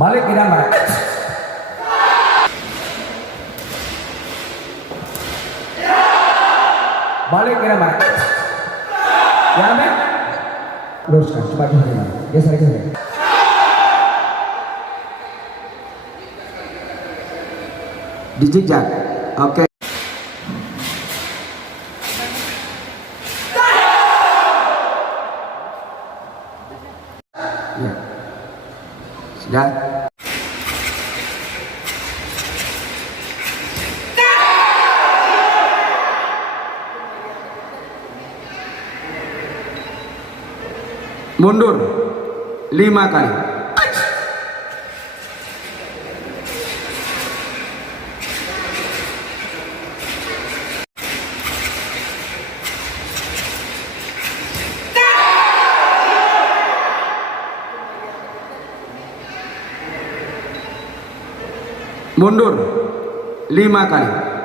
Balik ke damai. Balik ke damai. Ya, Amin. Luruskan, cepat saja. Geser. Dijejak. Oke. Ya. Sudah. Mundur 5 kali. Mundur 5 kali.